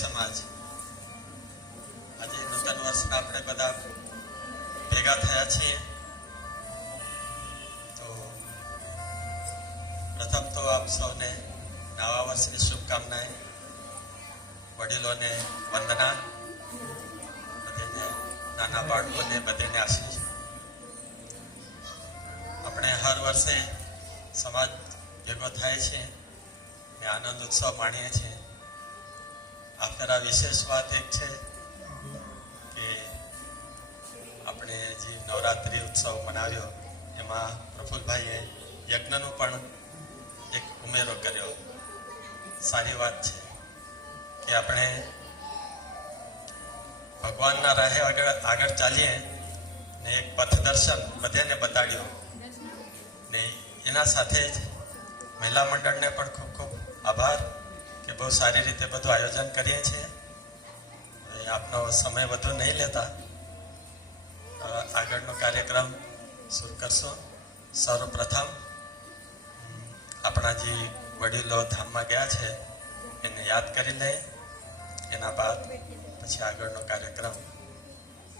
સમાજ આજે નૂતન વર્ષના આપણે બધા ભેગા થયા છીએ તો પ્રથમ તો આપ સૌને નવા વર્ષની શુભકામનાएं, વડીલોને વંદના, બધાને નાના બાળકોને બધાને આશીષ. આપણે હર વર્ષે સમાજ ભેગો થાય છે ને આનંદ ઉત્સવ માણીએ છીએ. આ ફેરા વિશેષ વાત એક છે કે આપણે જે નવરાત્રિ ઉત્સવ મનાવ્યો એમાં પ્રફુલભાઈએ યજ્ઞનો પણ એક ઉમેરો કર્યો. સારી વાત છે કે આપણે ભગવાનના રાહે આગળ ચાલીએ ને એક પથદર્શન બધાને બતાડ્યો ને એના સાથે જ મહિલા મંડળને પણ ખૂબ ખૂબ આભાર કે બહુ સારી રીતે બધું આયોજન કરીએ છીએ. આપનો સમય વધુ નહીં લેતા આગળનો કાર્યક્રમ શરૂ કરશો. સર્વપ્રથમ આપણા જે વડીલો ધામમાં ગયા છે એને યાદ કરી લઈએ, એના બાદ પછી આગળનો કાર્યક્રમ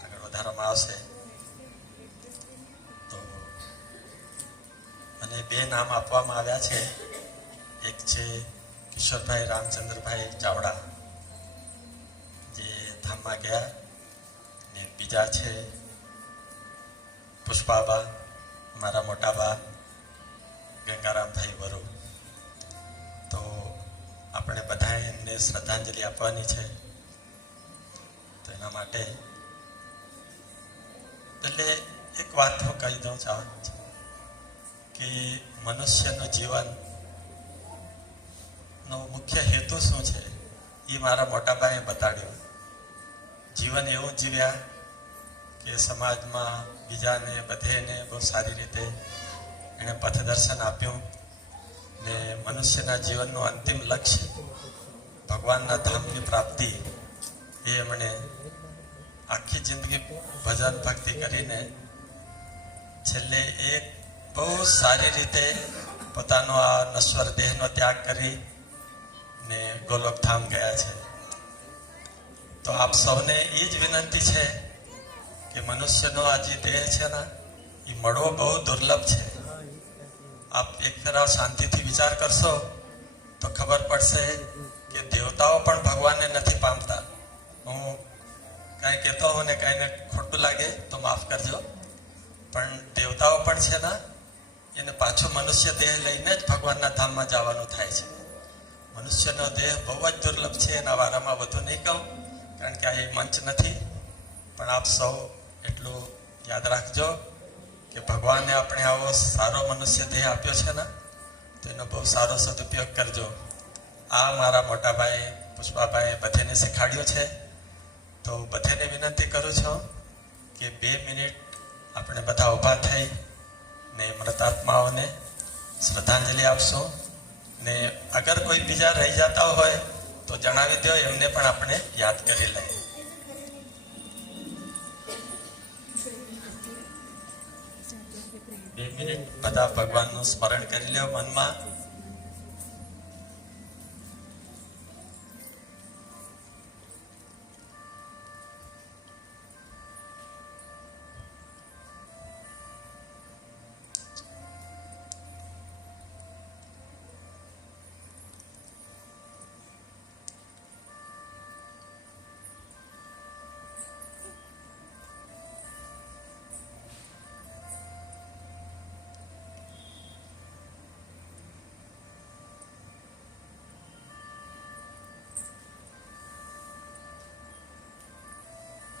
આગળ વધારવામાં આવશે. તો મને 2 નામ આપવામાં આવ્યા છે. એક છે કિશોરભાઈ રામચંદ્રભાઈ ચાવડા જે ધામમાં ગયા, ને બીજા છે પુષ્પાબા, મારા મોટાબા ગંગારામભાઈ વરુ. તો આપણે બધાએ એમને શ્રદ્ધાંજલિ આપવાની છે. તો એના માટે એટલે એક વાત હું કહી દઉં ચાહું છું કે મનુષ્યનું જીવનનો મુખ્ય હેતુ શું છે એ મારા મોટાભાઈએ બતાડ્યું. જીવન એવું જીવ્યા કે સમાજમાં બીજાને બધેને બહુ સારી રીતે એણે પથદર્શન આપ્યું ને મનુષ્યના જીવનનું અંતિમ લક્ષ્ય ભગવાનના ધામની પ્રાપ્તિ એ એમણે આખી જિંદગી ભજન ભક્તિ કરીને છેલ્લે એક બહુ સારી રીતે પોતાનો આ નશ્વર દેહનો ત્યાગ કરી ને ગોલોકધામ ગયા છે. તો આપ સૌને એ જ વિનંતી છે કે મનુષ્યનો આ જે દેહ છે ને એ મળવો બહુ દુર્લભ છે. આપ એક તરફ શાંતિથી વિચાર કરશો તો ખબર પડશે કે દેવતાઓ પણ ભગવાનને નથી પામતા. હું કાંઈ કહેતો હોઉં ને કાંઈને ખોટું લાગે તો માફ કરજો, પણ દેવતાઓ પણ છે ને એને પાછો મનુષ્ય દેહ લઈને જ ભગવાનના ધામમાં જવાનું થાય છે. મનુષ્યનો દેહ બહુ જ દુર્લભ છે. એના વારામાં વધુ નહીં કહું કારણ કે આ એ મંચ નથી, પણ આપ સૌ એટલું યાદ રાખજો કે ભગવાને આપણે આવો સારો મનુષ્ય દેહ આપ્યો છે ને તો એનો બહુ સારો સદુપયોગ કરજો. આ મારા મોટાભાઈ પુષ્પાભાઈ બધેને શીખવાડ્યું છે. તો બધેને વિનંતી કરું છું કે 2 મિનિટ આપણે બધા ઊભા થઈ ને મૃતાત્માઓને શ્રદ્ધાંજલિ આપશું ને અગર કોઈ બીજા રહી જતા હોય તો જણાવી દો, એમને પણ આપણે યાદ કરી લઈએ. બે મિનિટ બધા ભગવાનનું સ્મરણ કરી લો મનમાં.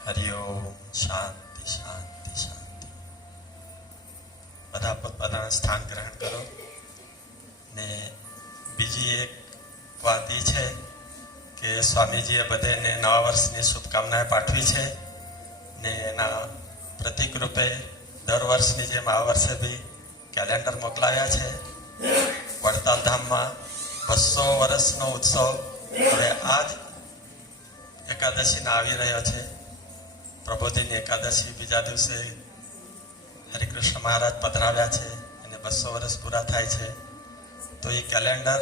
હરિઓમ. શાંતિ શાંતિ શાંતિ. બધા પોતપોતાના સ્થાન ગ્રહણ કરો. ને બીજી એક વાત એ છે કે સ્વામીજીએ બધાને નવા વર્ષની શુભકામનાએ પાઠવી છે ને એના પ્રતિક રૂપે દર વર્ષની જેમ આ વર્ષે બી કેલેન્ડર મોકલાવ્યા છે. વડતાલ ધામમાં 200 વર્ષનો ઉત્સવ હવે આજ એકાદશીના આવી રહ્યો છે. પ્રબોધિની એકાદશી બીજા દિવસે હરિકૃષ્ણ મહારાજ પધરાવ્યા છે અને 200 વર્ષ પૂરા થાય છે. તો એ કેલેન્ડર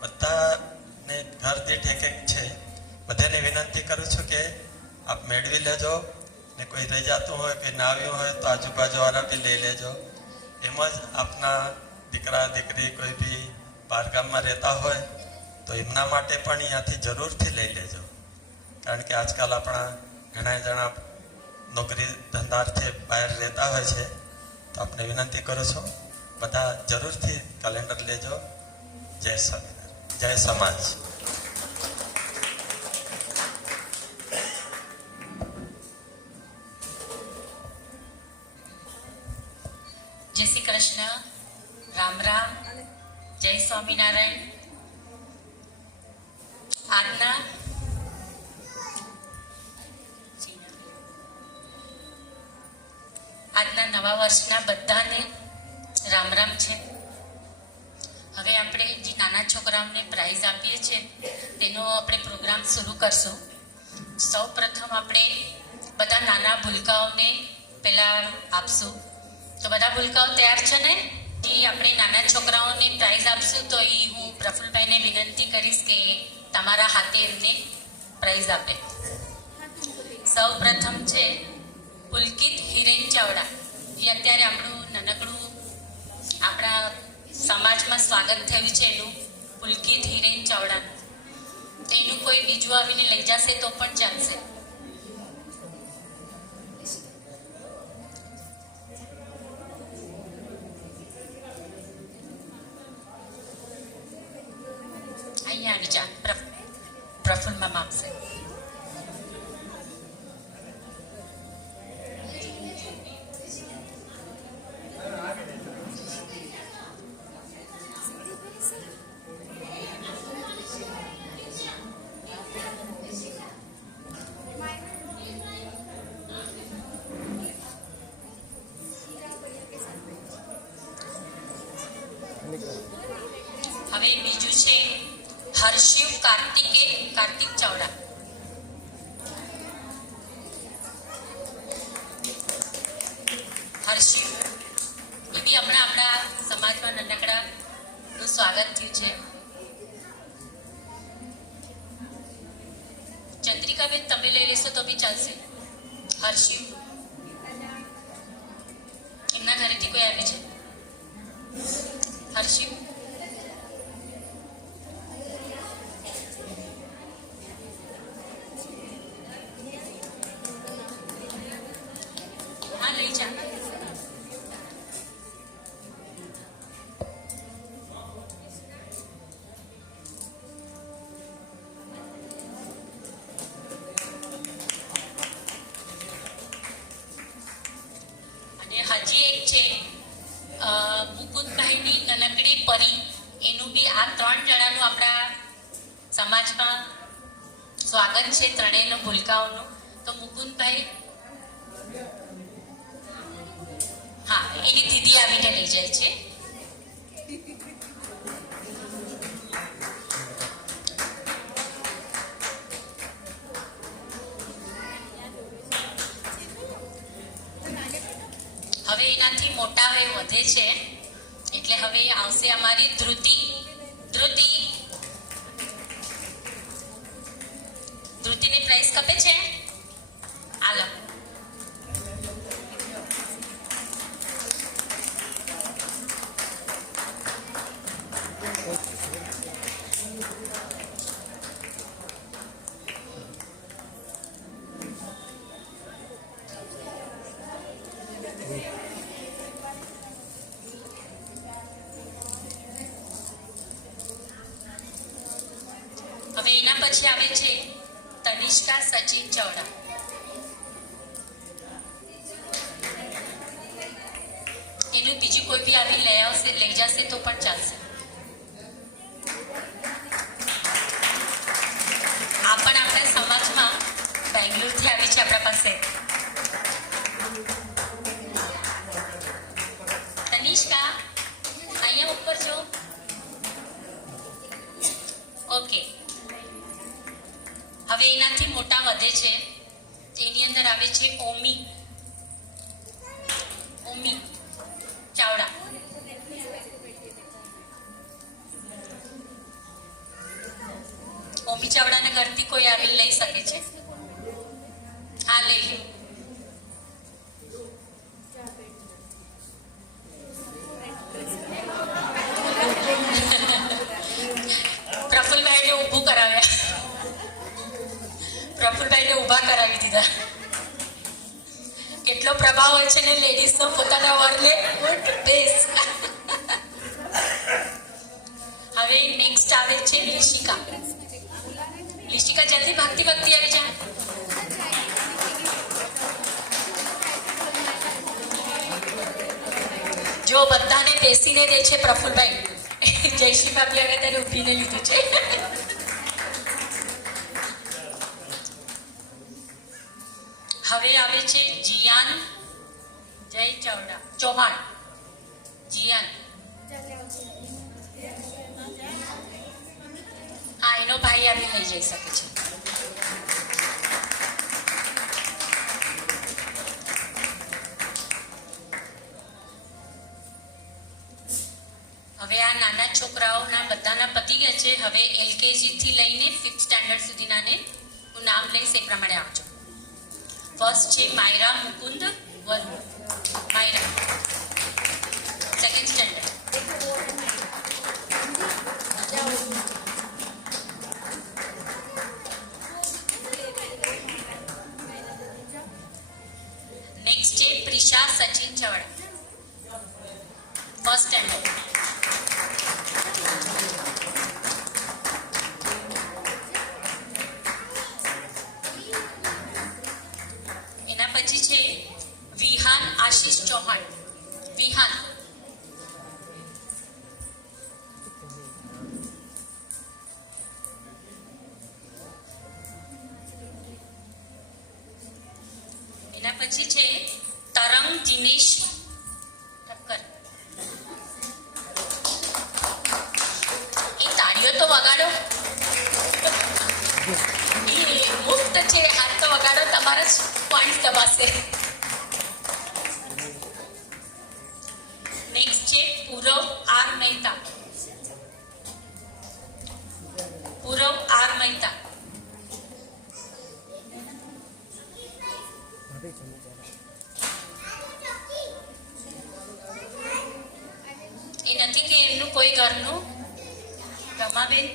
બધાને ઘર દીઠ એક છે. બધાને વિનંતી કરું છું કે આપ મેળવી લેજો ને કોઈ રહી જતું હોય કે ના આવ્યું હોય તો આજુબાજુવાળા બી લઈ લેજો. એમ જ આપના દીકરા દીકરી કોઈ બી બહારગામમાં રહેતા હોય તો એમના માટે પણ અહીંયાથી જરૂરથી લઈ લેજો. કારણ કે આજકાલ આપણા ઘણા જણા નોકરી ધંધાર્થે બહાર રહેતા હોય છે. તો આપણે વિનંતી કરું છું બધા જરૂરથી કેલેન્ડર લેજો. જય સ્વામિનારાયણ. જય સમાજ. જય શ્રી કૃષ્ણ. રામ રામ. જય સ્વામિનારાયણ. આજના નવા વર્ષના બધાને રામ રામ છે. હવે આપણે જે નાના છોકરાઓને પ્રાઇઝ આપીએ છીએ તેનો આપણે પ્રોગ્રામ શરૂ કરશું. સૌ પ્રથમ આપણે બધા નાના ભૂલકાઓને પહેલા આપશું. તો બધા ભૂલકાઓ તૈયાર છે ને? કે આપણે નાના છોકરાઓને પ્રાઇઝ આપશું તો એ હું પ્રફુલભાઈને વિનંતી કરીશ કે તમારા હાથે એમને પ્રાઇઝ આપે. સૌ પ્રથમ છે પુલકિત હિરેન ચાવડા. એ અત્યારે આપણું નાનકડું આપણા સમાજમાં સ્વાગત થયું છે એનું, પુલકિત હિરેન ચાવડાનું. એનું કોઈ બીજું આવીને લઈ જશે તો પણ ચાલશે. અહીંયા આવી જા. પ્રફુલ્લમાં આપશે. હર્ષિવ કાર્તિક ચાવડા. હર્ષિવ એ બી હમણાં આપણા સમાજમાં નાનકડાનું સ્વાગત થયું છે. ચંદ્રિકાબેન તમે લઈ લેશો તો બી ચાલશે. હર્ષિવ એમના ઘરેથી કોઈ આવે છે? હર્ષિવ હા લઈ જા. હજી એક છે મુકુંદભાઈની નાનકડી પરી. એનું બી આ 3 જણાનું આપણા સમાજમાં સ્વાગત છે, ત્રણેયનું ભૂલકાઓનું. તો મુકુંદભાઈ, હા, એની દીદી આવીને લઈ જાય છે. હવે એનાથી મોટા હવે વધે છે એટલે હવે આવશે અમારી ધ્રુતિની પ્રાઇસ કપે છે. આલો. હવે એના પછી આવે છે તનિષ્કા સચિન ચાવડા. એનું બીજું કોઈ બી આવી લઈ આવશે, લઈ જશે તો પણ ચાલશે. આ પણ આપણા સમાજમાં બેંગ્લોરથી આવી છે આપણા પાસે. તનિષ્કા અહીંયા ઉપર જો. ઓકે. હવે એનાથી મોટા વધે છે. એની અંદર આવે છે ઓમી ચાવડા. ઓમી ચાવડાને ઘરથી કોઈ આવી લઈ શકે છે? હા, લઈ લો. પ્રફુલભાઈને ઊભું કરાવ્યા. પ્રફુલભાઈને ઊભા કરાવી દીધા. કેટલો પ્રભાવ હોય છે ને લેડીઝનો પોતાના વરને. બેસ. હવે નેક્સ્ટ આવે છે લિશિકા. લિશિકા જ્યાંથી ભાગતી આવી જાય. જો બધાને બેસીને દે છે પ્રફુલભાઈ. જયશ્રી ભાભી હવે ત્યારે ઊભીને લીધું છે. હવે આવે છે જીયાન જય ચાવડા ચૌહાણ. જીયાન, હા, એનો ભાઈ આવી લઈ જઈ શકે છે. હવે આ નાના છોકરાઓના બધાના પતી ગયા છે. હવે LKG થી લઈને 5th સ્ટેન્ડર્ડ સુધીનાને હું નામ લઈશ એ પ્રમાણે આવજો. ફર્સ્ટ છે માયરા મુકુંદ વર્મુ. માયરા 2nd સ્ટેન્ડર્ડ. નેક્સ્ટ છે પ્રિશા સચિન ચાવડા 1st સ્ટેન્ડર્ડ. એના પછી છે વિહાન આશીષ ચૌહાણ. વિહાન. એના પછી છે તરંગ દિનેશ ઠક્કર. એ તાળીઓ તો વગાડો. એ મુક્ત છે, હાથ તો વગાડો, તમારા જ પોઈન્ટ દબાશે. નેક્સ્ટ છે પૂરવ આર મહેતા. પૂરવ આર મહેતા. એ નથી કે એમનું કોઈ ઘરનું. રમાબેન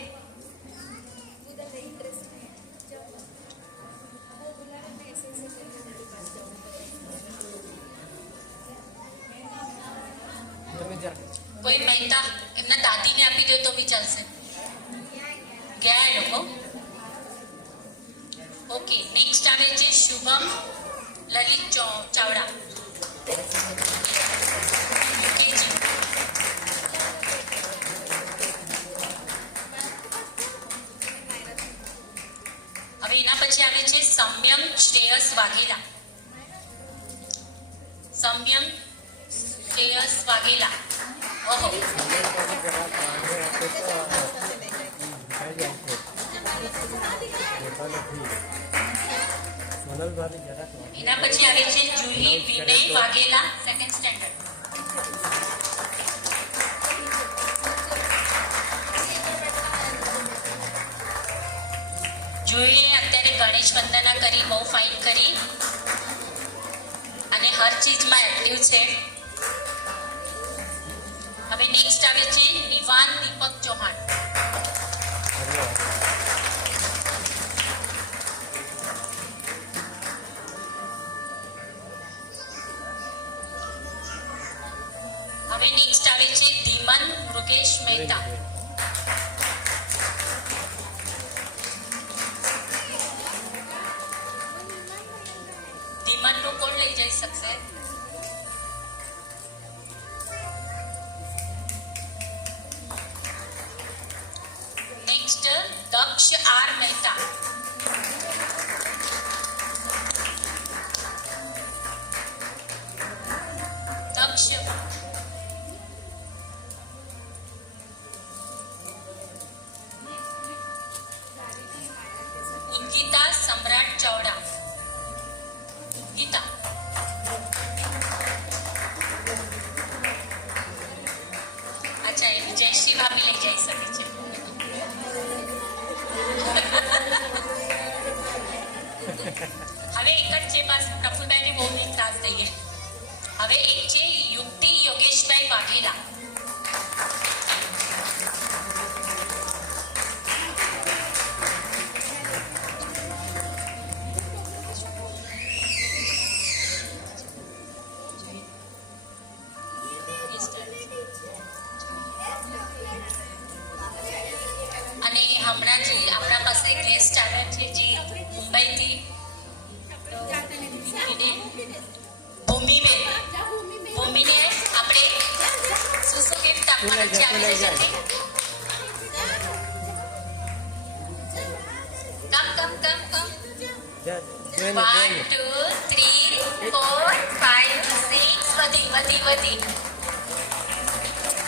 કોઈ મહેતા એમના દાદીને આપી દો તો બી ચાલશે. ગયા એ લોકો. ઓકે, નેક્સ્ટ આવે છે શુભમ લલિત ચાવડા. કેજી. હવે એના પછી આવે છે સમ્યમ શ્રેયસ વાઘેલા. સમ્યમ શ્રેયસ વાઘેલા. ઓહો, એના પછી આવે છે જુહી વિનય વાઘેલા, સેકન્ડ સ્ટેન્ડર્ડ. જુહીને અત્યારે ગણેશ વંદના કરી, બહુ ફાઇન કરી અને હર ચીજમાં એક્ટિવ છે. હવે નેક્સ્ટ આવે છે નિવાન દીપક ચૌહાણ. હવે નેક્સ્ટ આવે છે ધીમન મૃગેશ મહેતા. ધીમનનું કોણ લઈ જઈ શકશે? નેક્સ્ટ દક્ષ આર મહેતા. દક્ષ. ઉદગીતા સમ્રાટ ચાવડા. ગીતા. અચ્છા, એ જયશ્રી ભાભી લઈ જઈ શકે છે. હવે એક જ છે બસ, પ્રફુલભાઈને બહુ નહીં ત્રાસ દઈએ. હવે એક છે યુક્તિ યોગેશભાઈ વાઘેલા. અને હમણાં જે આપણા પાસે ગેસ્ટ આવ્યા છે જે મુંબઈથી, ભૂમિબેન. ભૂમિને આપણે શું શું ગિફ્ટ આપવાના છે આવી જલ્દી. કમ 1 2 3 4 5 6 વધી.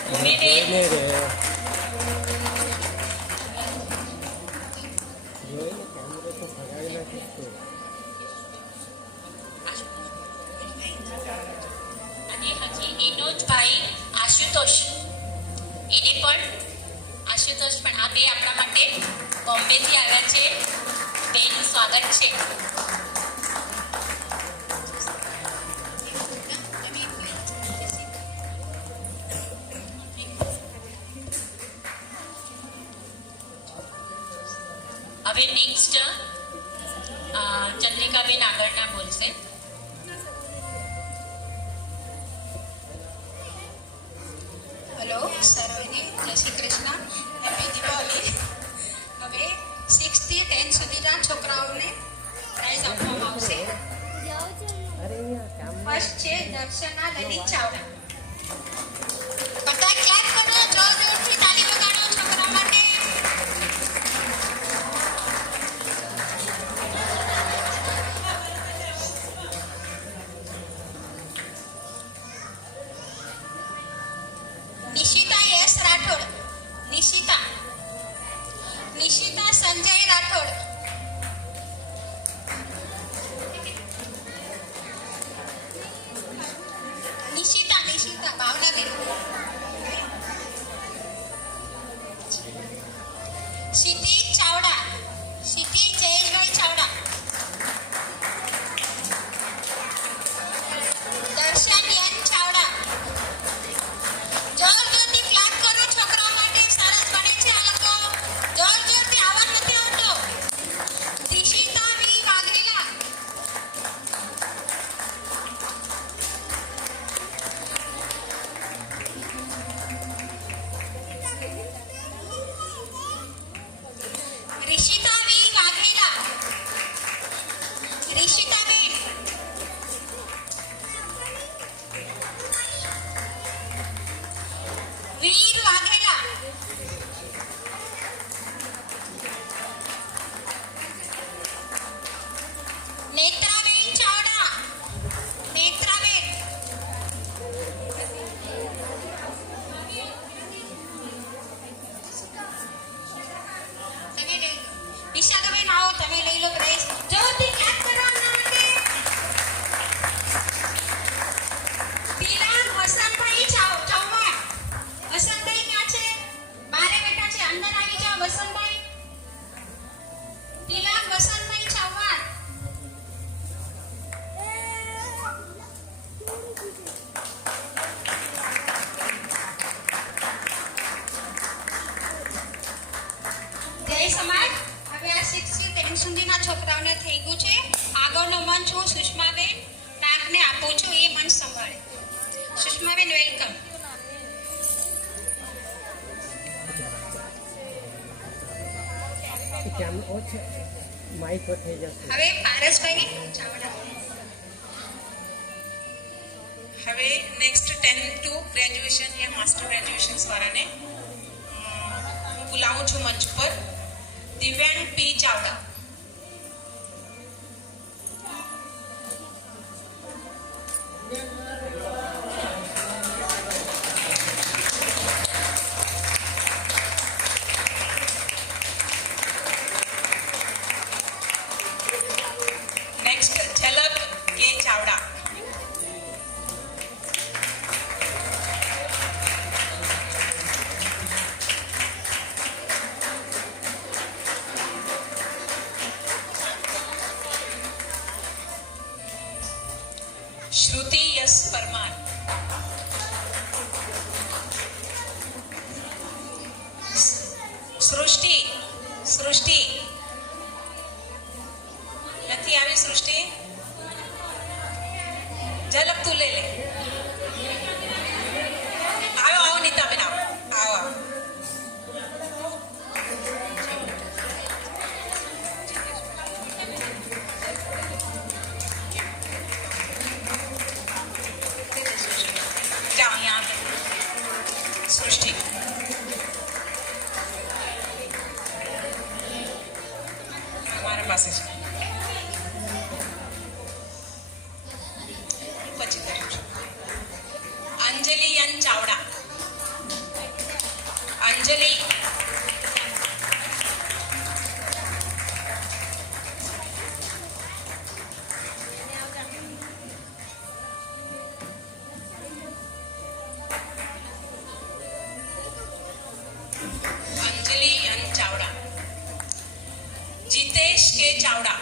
ભૂમિબેન અને હજી એનોજભાઈ આશુતોષ. એને પણ આશુતોષ પણ આ બે આપણા માટે બોમ્બેથી આવ્યા છે. બેનું સ્વાગત છે. હવે નેક્સ્ટ ચંદ્રિકાબેન આગળના બોલશે. હેલો સર્વેને જય શ્રી કૃષ્ણ, હેપી દિવાળી. હવે 6 થી 10 સુધીના છોકરાઓને પ્રાઇઝ આપવામાં આવશે. ફર્સ્ટ છે દર્શના લલિત ચાવડા. બધા ક્લેપ કરો, જોરથી તાળી વગાડો છોકરા માટે. નિશિતા યશ રાઠોડ. નિશિતા સંજય રાઠોડ. 6 થી 10 સુધીના છોકરાઓને થઈ ગયું છે. આગળનો મંચ હું સુષ્માબેન નાગને આપું છું, એ મંચ સંભાળે. સુષ્માબેન વેલકમ. હવે પારસભાઈ ચાવડા. હવે નેક્સ્ટ 10 ટુ ગ્રેજ્યુએશન યા માસ્ટર ગ્રેજ્યુએશન વાળાને હું બોલાવું છું મંચ પર. દિવ્યાંગ પી ચાવડા. નેક્સ્ટ ઝલક કે ચાવડા. શ્રુતિ યશ પરમાર. સૃષ્ટિ નથી આવી. સૃષ્ટિ ઝલક તું લઈ લે. આવો નીતાબેન, આવો. જાઓ અહીંયા સૃષ્ટિ. મારા પાસે છે. પછી કરું છું. અંજલિ એન ચાવડા. અંજલિ. અંજલિ એન ચાવડા. જીતેશ કે ચાવડા.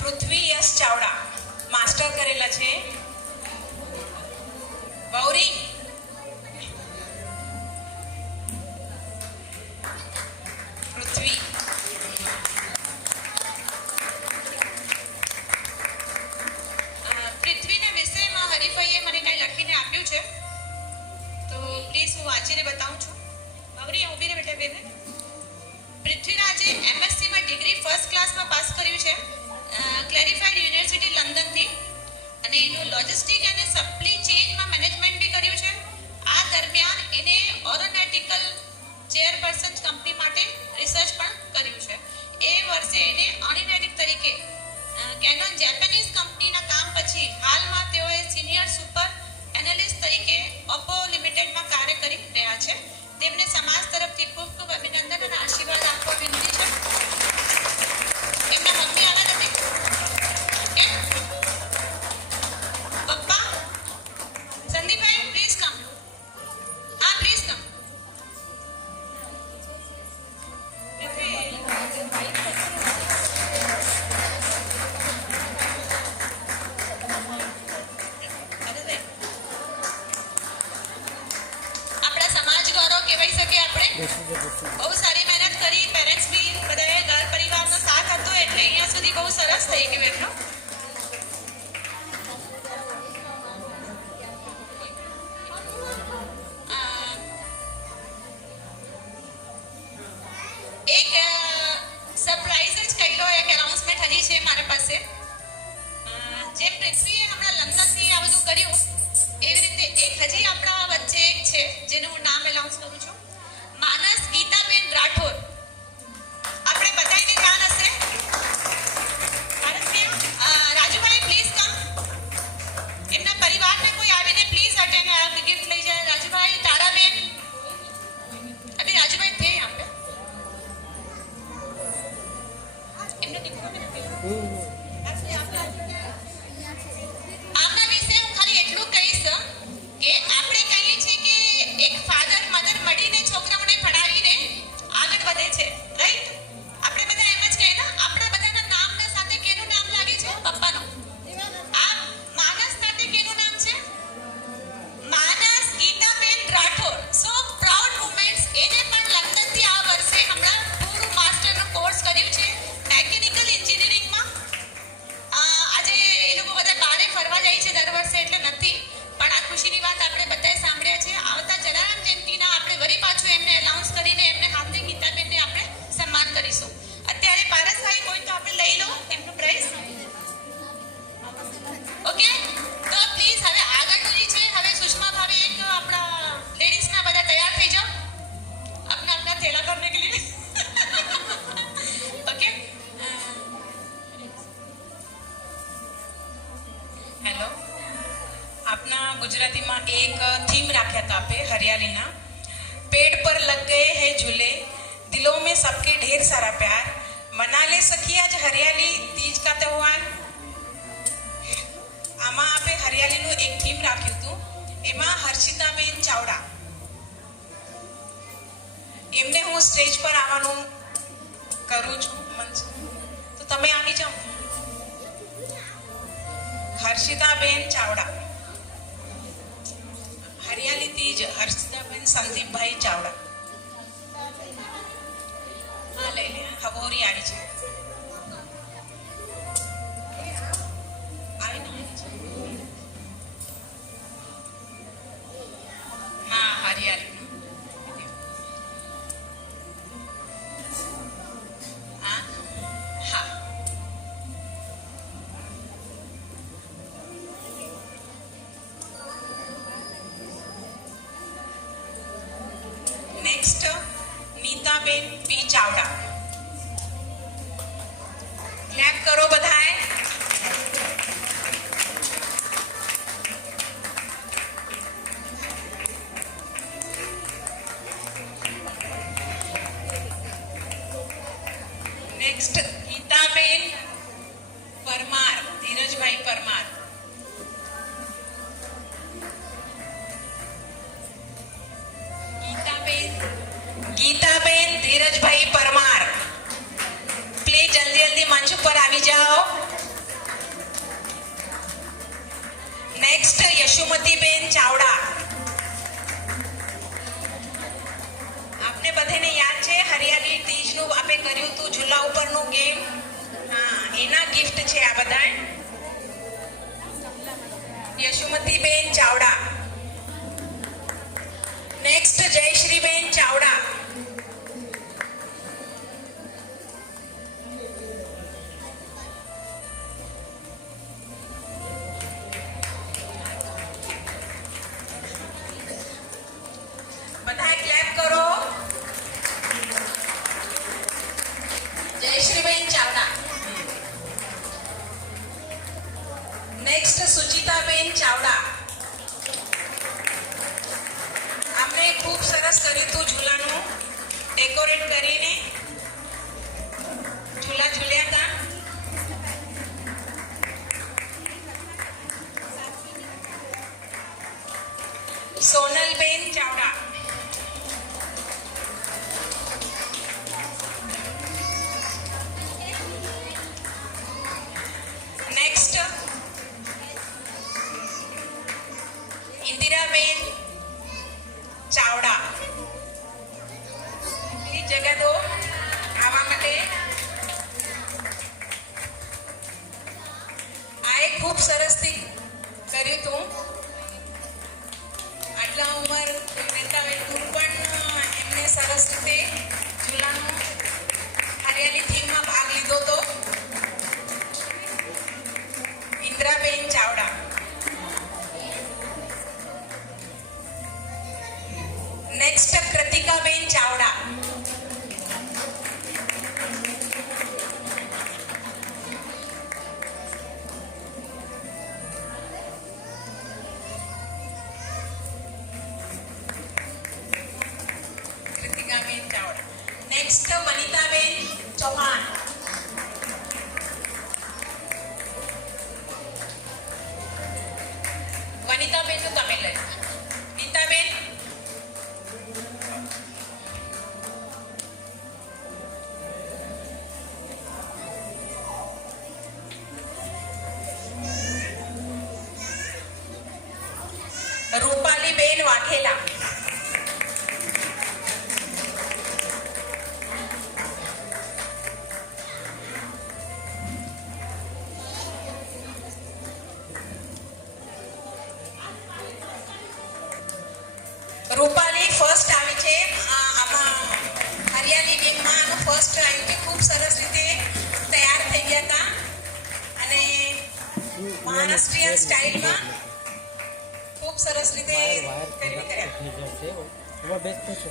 પૃથ્વી યશ ચાવડા. માસ્ટર કરેલા છે. ગૌરી. પૃથ્વી. પૃથ્વીના વિષયમાં હરીફાઈએ મને કંઈ લખીને આપ્યું છે, તો પ્લીઝ હું વાંચીને બતાવું છું. ગૌરી ઊભી રહે બેટા, 2 મિનિટ. પૃથ્વીરાજે એમએસસીમાં ડિગ્રી ફર્સ્ટ ક્લાસમાં પાસ કર્યું છે ક્લેરિફાઈડ યુનિવર્સિટી લંડનથી, અને એનું લોજિસ્ટિક અને સપ્લી ચેઇનમાં મેનેજમેન્ટ બી કર્યું છે. આ દરમિયાન એને ઓરોનોટિકલ ચેરપર્સન કંપની માટે રિસર્ચ પણ કર્યું છે. એ વર્ષે એને ઓર્ડિનેટિક તરીકે કેનોન જેપનીઝ કંપનીના કામ પછી હાલમાં તેઓએ સિનિયર સુપર એનાલિસ્ટ તરીકે ઓપ્પો લિમિટેડમાં કાર્ય કરી રહ્યા છે. તેમને સમાજ તરફથી ખૂબ ખૂબ અભિનંદન અને આશીર્વાદ આપવા વિનંતી છે. એમના મમ્મી આવ્યા નથી કેમ? પપ્પા સંદીપભાઈ પ્લીઝ કમ. હા પ્લીઝ કમ. આપણા સમાજ ગૌરવ કહેવાય શકે આપણે. બહુ સારી મહેનત કરી. પેરેન્ટ્સ બી બધાએ ઘર પરિવારનો સાથ હતો એટલે અહીંયા સુધી બહુ સરસ થઈ ગયું એમનું. એક સરપ્રાઈઝ જ કહી લો, એક એનાઉન્સમેન્ટ હજી છે મારા પાસે. જેમ પૃથ્વીએ હમણાં લંડનથી આ બધું કર્યું, એવી રીતે એક હજી આપણા વચ્ચે એક છે જેનું હું નામ એનાઉન્સ કરું છું. માનસ ગીતાબેન રાઠોડ. આપણે બધાને ધ્યાન હશે. Rajubhai please come. એમના પરિવારના કોઈ આવીને પ્લીઝ અટેન્ડ ગિફ્ટ લઈ જાય. રાજુભાઈ, તારાબેન. અભી રાજુભાઈ थे यहाँ पे. એમનો દીકરો આમના વિશે હું ખાલી એટલું કહીશ કે આપણે કહીએ છીએ કે એક ફાધર મધર મળીને છોકરાઓને ભણાવીને આગળ વધે છે, રાઈટ? આપણે બધા એમ જ કહીએ ને, આપણા બધાના નામ ગુજરાતીમાં એક થીમ રાખ્યા હતા આપે હરિયાળીના. पेड़ पर लग गए हैं झूले, दिलों में सबके ढेर सारा प्यार, मना ले सखी आज हरियाली तीज का त्योहार. આમાં આપણે હરિયાળીનું એક થીમ રાખ્યું હતું. એમાં હર્ષિતાબેન ચાવડા, એમને હું સ્ટેજ પર આવવાનું કરું છું મંચ, તો તમે આવી જાઓ. હર્ષિતાબેન ચાવડા, હરિયાળી તીજ, હર્ષિતાબેન સંદીપભાઈ ચાવડા. હા લઈ લે, હવોરી આવી છે. આવીને હા હરિયાળી. હા હા નેક્સ્ટ નીતાબેન પી ચાવડા. ક્લેપ કરો બધાએ. નેક્સ્ટ ગીતાબેન પરમાર, ધીરજભાઈ પરમાર. ગીતાબેન ધીરજભાઈ પરમાર, પ્લીઝ જલ્દી જલ્દી મંચ ઉપર આવી જાઓ. નેક્સ્ટ યશુમતીબેન ચાવડા. આપને બધાને યાદ છે હરિયાળી તીજનું આપણે કર્યું હતું ઝૂલા ઉપરનું ગેમ? હા, એના ગિફ્ટ છે આ બધા. યશુમતીબેન ચાવડા. નેક્સ્ટ જયશ્રીબેન ચાવડા. બધાએ ક્લેપ કરો. જયશ્રીબેન ચાવડા. નેક્સ્ટ સુચિતાબેન ચાવડા. આપણે ખૂબ સરસ કર્યું હતું ઝૂલાનું ડેકોરેટ કરીને ઝૂલા ઝૂલ્યા હતા. સોનલબેન ચાવડા. નેક્સ્ટ ઇન્દિરાબેન ચાવડા. પ્લીઝ જગા દો આવવા માટે. આ એક ખૂબ સરસથી કર્યું હતું. આટલા ઉંમર રહેતા હોય તું પણ એમને સરસ રીતે ઝૂલાનું હરિયાળી થીમમાં ભાગ લીધો હતો. ઇન્દ્રાબેન ચાવડા. નેક્સ્ટ કૃતિકાબેન ચાવડા. કૃતિકાબેન ચાવડા. નેક્સ્ટ વનિતાબેન ચૌહાણ. વનિતાબેન નું તમે લઈ. નીતાબેન. રૂપાલીબેન વાઘેલા. રૂપાલી ફર્સ્ટ આવી છે આમાં હરિયાળી ગેમમાં. આનું ફર્સ્ટ આવ્યું છે. ખૂબ સરસ રીતે તૈયાર થઈ ગયા હતા અને મહારાષ્ટ્રીયન સ્ટાઇલમાં ખૂબ સરસ રીતે કર્યા.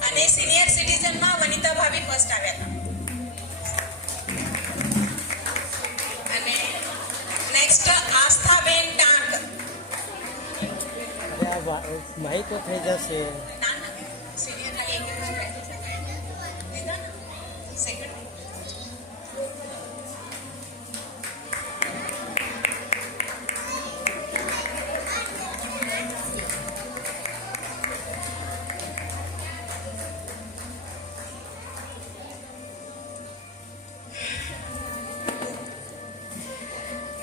અને સિનિયર સિટીઝનમાં વનિતા ભાભી ફર્સ્ટ આવ્યા હતા. અને નેક્સ્ટ આસ્થાબેન ટાંક. માહિકો થઈ જશે. ના ના સિનિયર ખાલી એક જ દીધા ને સેકન્ડ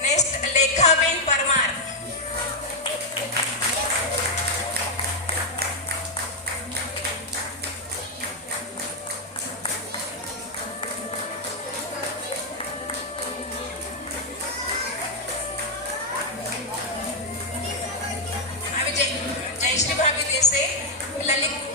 નેક્સ્ટ લેખાબેન પરમાર. હવે જયશ્રી ભાભી દેશે લલિત